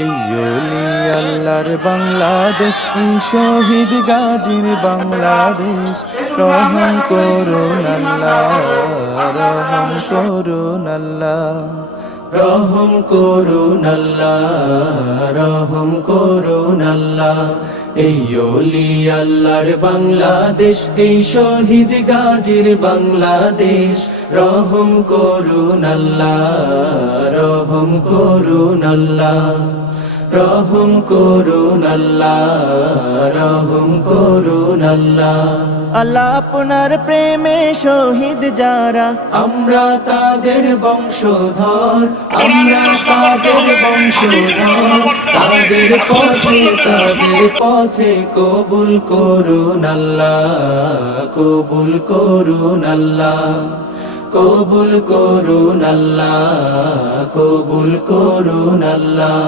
এই ওলি আল্লাহর বাংলাদেশ, এই শহীদ গাজীর বাংলাদেশ। রহম করুন আল্লাহ, রহম করুন আল্লাহ, রহম করুন আল্লাহ, রহম করুন আল্লাহ। এই ওলি আল্লাহর বাংলাদেশ, এই শহীদ গাজীর বাংলাদেশ। রহম করুন আল্লাহ, রহম করুন আল্লাহ, রহম করুন আল্লাহ, রহম করুন আল্লাহ। আল্লাহ আপনার প্রেমে শহীদ যারা, আমরা তাদের বংশধর, আমরা তাদের বংশধর। তাদের পথে কবুল করুন আল্লাহ, কবুল করুন আল্লাহ, কবুল করুন আল্লাহ, কবুল করুন আল্লাহ।